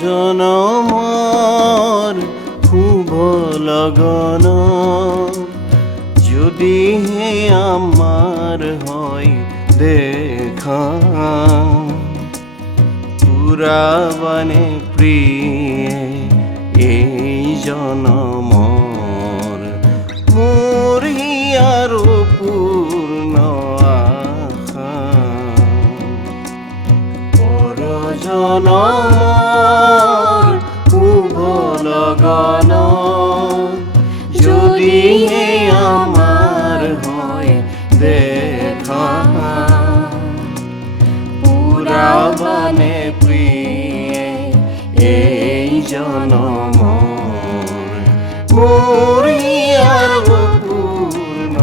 জনমৰ শুভ লগন যদিহে আমাৰ হয় দেখা পুৰাবানে প্ৰিয়ে এই জনমৰ মোৰ আৰু পূৰ্ণ আশা পৰজনমৰ শুভ লগন যদিহে আমাৰ হয় দেখা পুৰাবানে প্ৰিয়ে এই জনমৰ মোৰ আৰু পূৰ্ণ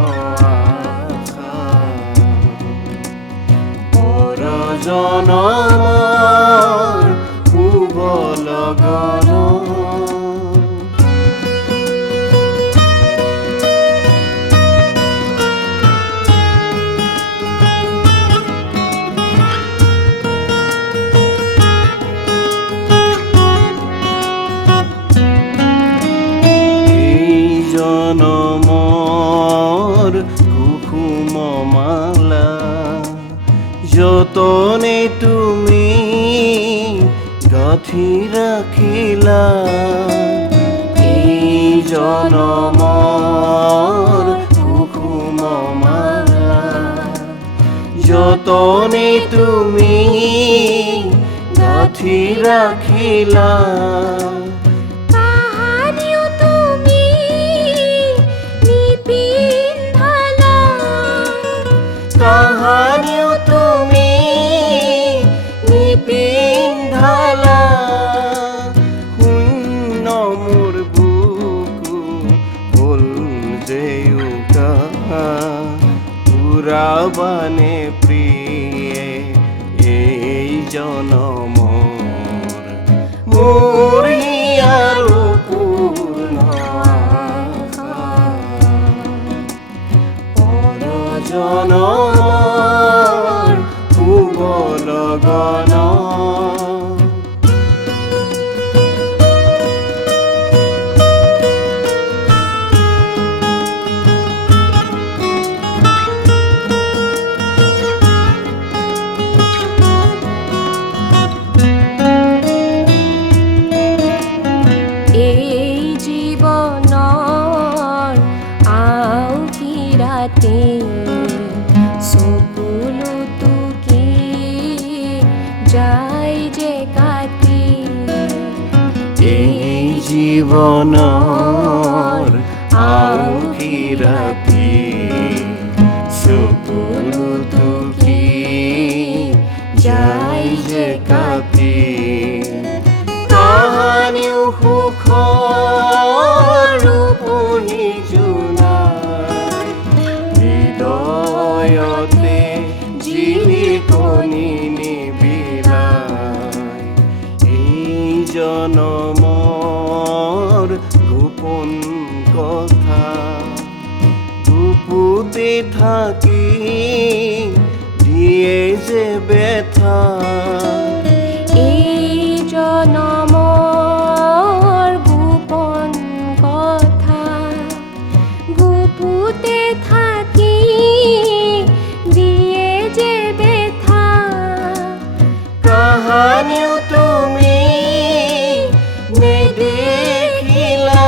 আশা পৰজনমৰ শুভ লগন জনমৰ কুসুম মালা যতনে তুমি গাঁঠি ৰাখিলা এই জনমৰ কুসুম মালা যতনে তুমি গাঁঠি ৰাখিলা কাহানিও তুমি নিপিন্ধালা শূন্য মোৰ বুকু হ'ল যে উকা পুৰাবানে প্ৰিয়ে এই জনমৰ মোৰ আৰু পূৰ্ণ আশা পৰজনমৰ শুভ লগন এই জীৱনৰ আউসিৰাতে চকুলো টুকি যায় যে কাটি এই জীৱনৰ আউসিৰাতি চকুলো টুকি যায় যে কাটি কাহানিও সুখৰ ৰূপহী জোনাই হৃদয়তে জীৱিকনি নিবিলাই এই জনমৰ গোপন কথা বুকুতে থাকি দিয়ে যে ব্যথা এই জনমৰ গোপন কথা বুকুতে থাকি দিয়ে যে ব্যথা কাহানিও তুমি নেদেখিলা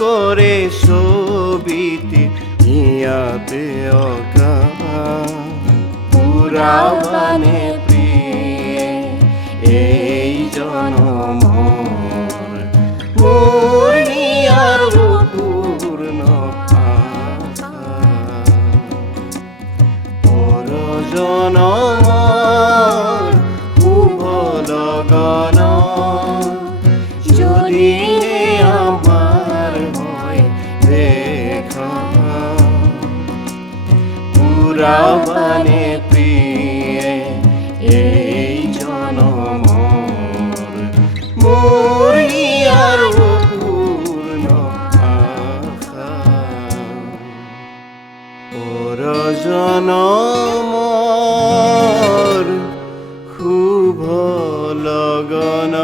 কৰে ছবিতে ইয়াতে অকা পুৰাবানে প্ৰিয়ে এই জনমৰ মোৰ আৰু পূৰ্ণ আশা পৰজনমৰ শুভ লগন যদিহে আমাৰ হয় দেখা পুৰাবানে প্ৰিয়ে এই জনমৰ মোৰ আৰু পূৰ্ণ আশা পৰজনমৰ শুভ লগন